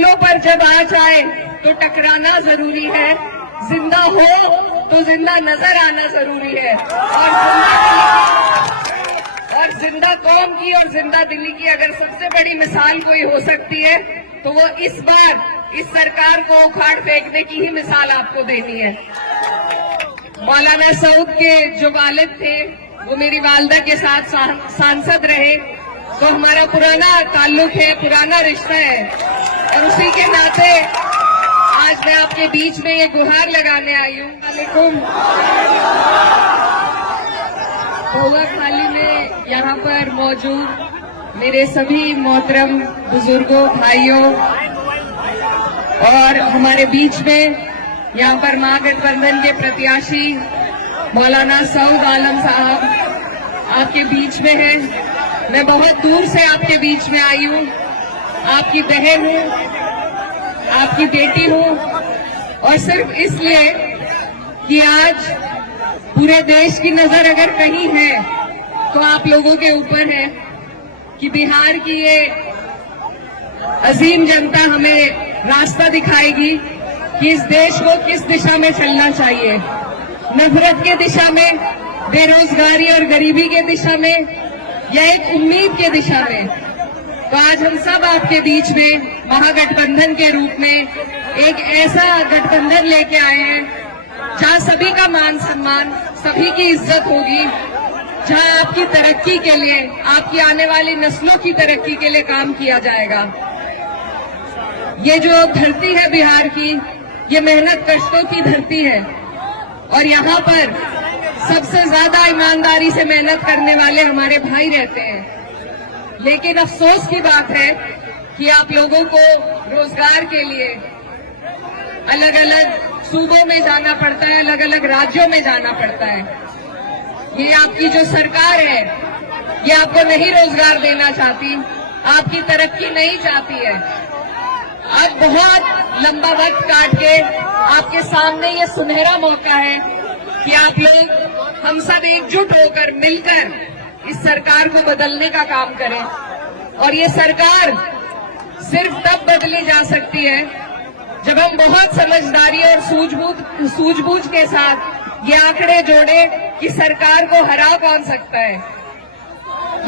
असूलों पर जब आ जाए तो टकराना जरूरी है, जिंदा हो तो जिंदा नजर आना जरूरी है। और जिंदा कौम की और जिंदा दिल्ली की अगर सबसे बड़ी मिसाल कोई हो सकती है तो वो इस बार इस सरकार को उखाड़ फेंकने की ही मिसाल आपको देनी है। मौलाना सऊद के जो वालिद थे वो मेरी वालदा के साथ सांसद रहे, तो हमारा पुराना ताल्लुक है, पुराना रिश्ता है, और उसी के नाते आज मैं आपके बीच में ये गुहार लगाने आई हूँ। वालेकुम। भौगा खाली में यहाँ पर मौजूद मेरे सभी मोहतरम बुजुर्गों, भाइयों और हमारे बीच में यहाँ पर महागठबंधन के प्रत्याशी मौलाना सऊद आलम साहब आपके बीच में हैं। मैं बहुत दूर से आपके बीच में आई हूँ, आपकी बहन हूँ, आपकी बेटी हूँ, और सिर्फ इसलिए कि आज पूरे देश की नजर अगर कहीं है तो आप लोगों के ऊपर है कि बिहार की ये अजीम जनता हमें रास्ता दिखाएगी कि इस देश को किस दिशा में चलना चाहिए, नफरत के दिशा में, बेरोजगारी और गरीबी के दिशा में, या एक उम्मीद के दिशा में। तो आज हम सब आपके बीच में महागठबंधन के रूप में एक ऐसा गठबंधन लेके आए हैं जहां सभी का मान सम्मान, सभी की इज्जत होगी, जहां आपकी तरक्की के लिए, आपकी आने वाली नस्लों की तरक्की के लिए काम किया जाएगा। ये जो धरती है बिहार की, ये मेहनत कष्टों की धरती है, और यहाँ पर सबसे ज्यादा ईमानदारी से मेहनत करने वाले हमारे भाई रहते हैं। लेकिन अफसोस की बात है कि आप लोगों को रोजगार के लिए अलग अलग सूबों में जाना पड़ता है, अलग अलग राज्यों में जाना पड़ता है। ये आपकी जो सरकार है ये आपको नहीं रोजगार देना चाहती, आपकी तरक्की नहीं चाहती है। अब बहुत लंबा वक्त काट के आपके सामने ये सुनहरा मौका है कि आप लोग, हम सब एकजुट होकर मिलकर इस सरकार को बदलने का काम करें। और ये सरकार सिर्फ तब बदली जा सकती है जब हम बहुत समझदारी और सूझबूझ के साथ ये आंकड़े जोड़े कि सरकार को हरा कौन सकता है।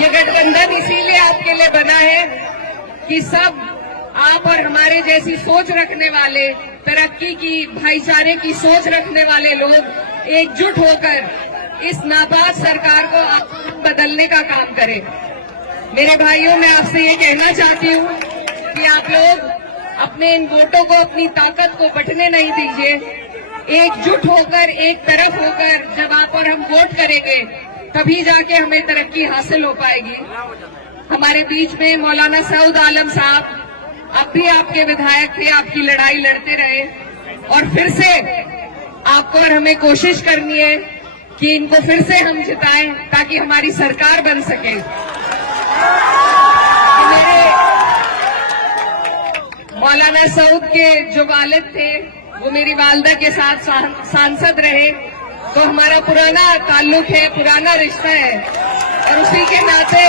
ये गठबंधन इसीलिए आपके लिए बना है कि सब आप और हमारे जैसी सोच रखने वाले, तरक्की की, भाईचारे की सोच रखने वाले लोग एकजुट होकर इस नापाक सरकार को बदलने का काम करें। मेरे भाइयों, मैं आपसे ये कहना चाहती हूँ कि आप लोग अपने इन वोटों को, अपनी ताकत को बंटने नहीं दीजिए। एकजुट होकर, एक तरफ होकर जब आप और हम वोट करेंगे तभी जाके हमें तरक्की हासिल हो पाएगी। हमारे बीच में मौलाना सऊद आलम साहब, अब भी आपके विधायक थे, आपकी लड़ाई लड़ते रहे, और फिर से आपको और हमें कोशिश करनी है कि इनको फिर से हम जिताएं ताकि हमारी सरकार बन सके। मेरे मौलाना सऊद के जो वालिद थे वो मेरी वालदा के साथ सांसद रहे, तो हमारा पुराना ताल्लुक है, पुराना रिश्ता है, और उसी के नाते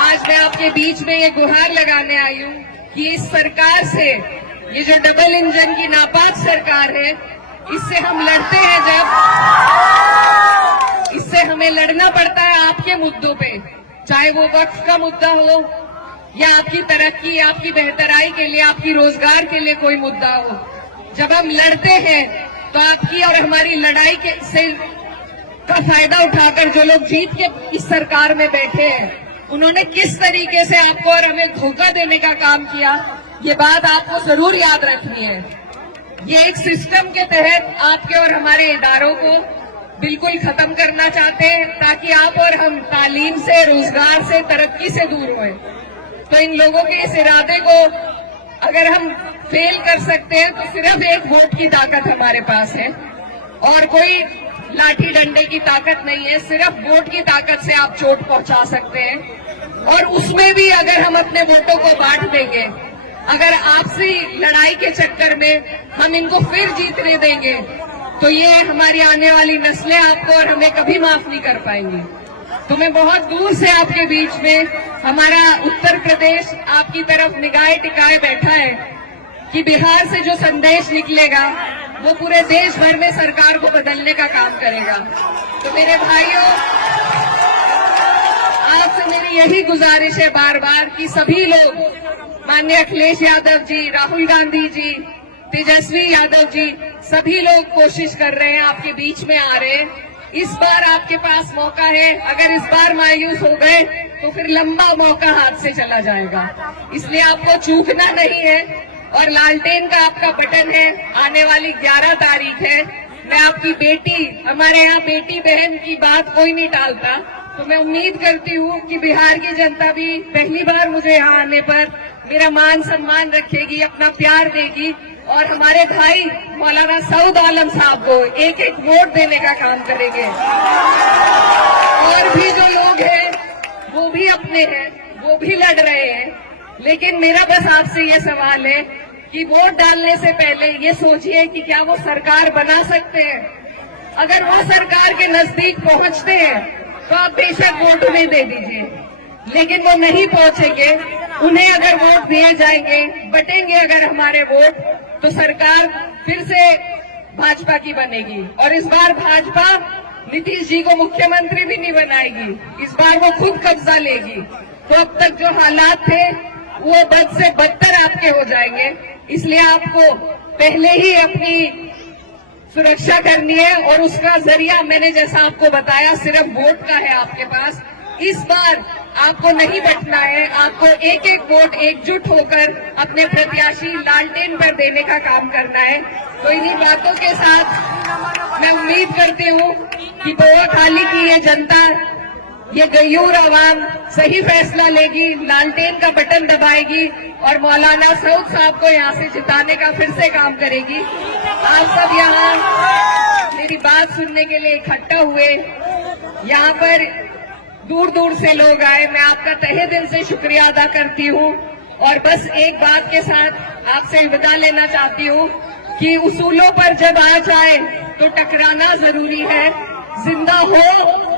आज मैं आपके बीच में ये गुहार लगाने आई हूँ कि इस सरकार से, ये जो डबल इंजन की नापाक सरकार है, इससे हम लड़ते हैं जब, इससे हमें लड़ना पड़ता है आपके मुद्दों पे, चाहे वो वक्फ का मुद्दा हो या आपकी तरक्की, आपकी बेहतराई के लिए, आपकी रोजगार के लिए कोई मुद्दा हो। जब हम लड़ते हैं तो आपकी और हमारी लड़ाई का फायदा उठाकर जो लोग जीत के इस सरकार में बैठे हैं, उन्होंने किस तरीके से आपको और हमें धोखा देने का काम किया, ये बात आपको जरूर याद रखनी है। ये एक सिस्टम के तहत आपके और हमारे इदारों को बिल्कुल खत्म करना चाहते हैं ताकि आप और हम तालीम से, रोजगार से, तरक्की से दूर हों। तो इन लोगों के इस इरादे को अगर हम फेल कर सकते हैं तो सिर्फ एक वोट की ताकत हमारे पास है, और कोई लाठी डंडे की ताकत नहीं है। सिर्फ वोट की ताकत से आप चोट पहुंचा सकते हैं, और उसमें भी अगर हम अपने वोटों को बांट देंगे, अगर आपसी लड़ाई के चक्कर में हम इनको फिर जीतने देंगे, तो ये हमारी आने वाली नस्लें आपको और हमें कभी माफ नहीं कर पाएंगी। तो मैं बहुत दूर से आपके बीच में हमारा उत्तर प्रदेश आपकी तरफ निगाहें टिकाए बैठा है कि बिहार से जो संदेश निकलेगा वो पूरे देश भर में सरकार को बदलने का काम करेगा। तो मेरे भाइयों, आपसे मेरी यही गुजारिश है बार बार कि सभी लोग, माननीय अखिलेश यादव जी, राहुल गांधी जी, तेजस्वी यादव जी, सभी लोग कोशिश कर रहे हैं, आपके बीच में आ रहे हैं। इस बार आपके पास मौका है। अगर इस बार मायूस हो गए तो फिर लंबा मौका हाथ से चला जाएगा। इसलिए आपको चूकना नहीं है। और लालटेन का आपका बटन है, आने वाली 11 तारीख है। मैं आपकी बेटी, हमारे यहाँ बेटी बहन की बात कोई नहीं टालता, तो मैं उम्मीद करती हूँ कि बिहार की जनता भी पहली बार मुझे यहाँ आने पर मेरा मान सम्मान रखेगी, अपना प्यार देगी और हमारे भाई मौलाना सऊद आलम साहब को एक एक वोट देने का काम करेंगे। और भी जो लोग हैं वो भी अपने हैं, वो भी लड़ रहे हैं। लेकिन मेरा बस आपसे ये सवाल है कि वोट डालने से पहले ये सोचिए कि क्या वो सरकार बना सकते हैं। अगर वो सरकार के नजदीक पहुंचते हैं तो आप बेशक वोट उन्हें दे दीजिए, लेकिन वो नहीं पहुंचेंगे, उन्हें अगर वोट दिए जाएंगे, बटेंगे अगर हमारे वोट, तो सरकार फिर से भाजपा की बनेगी। और इस बार भाजपा नीतीश जी को मुख्यमंत्री भी नहीं बनाएगी, इस बार वो खुद कब्जा लेगी। तो अब तक जो हालात थे वो बद से बदतर आपके हो जाएंगे। इसलिए आपको पहले ही अपनी सुरक्षा करनी है और उसका जरिया मैंने जैसा आपको बताया सिर्फ वोट का है आपके पास। इस बार आपको नहीं बैठना है, आपको एक एक वोट एकजुट होकर अपने प्रत्याशी लालटेन पर देने का काम करना है। तो इन्हीं बातों के साथ मैं उम्मीद करती हूँ कि बोआखाली की ये जनता, ये गयूर आवाम सही फैसला लेगी, लालटेन का बटन दबाएगी और मौलाना सऊद साहब को यहाँ से जिताने का फिर से काम करेगी। आप सब यहाँ मेरी बात सुनने के लिए इकट्ठा हुए, यहाँ पर दूर दूर से लोग आए, मैं आपका तहे दिल से शुक्रिया अदा करती हूँ। और बस एक बात के साथ आपसे विदा लेना चाहती हूँ कि उसूलों पर जब आ जाए तो टकराना जरूरी है, जिंदा हो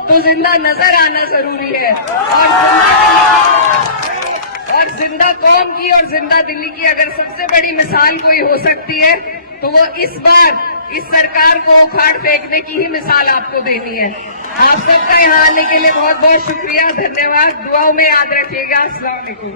तो जिंदा नजर आना जरूरी है। और जिंदा कौम की और जिंदा दिल्ली की अगर सबसे बड़ी मिसाल कोई हो सकती है तो वो इस बार इस सरकार को उखाड़ फेंकने की ही मिसाल आपको देनी है। आप सबका यहाँ आने के लिए बहुत बहुत शुक्रिया, धन्यवाद। दुआओं में याद रखिएगा। अस्सलाम वालेकुम।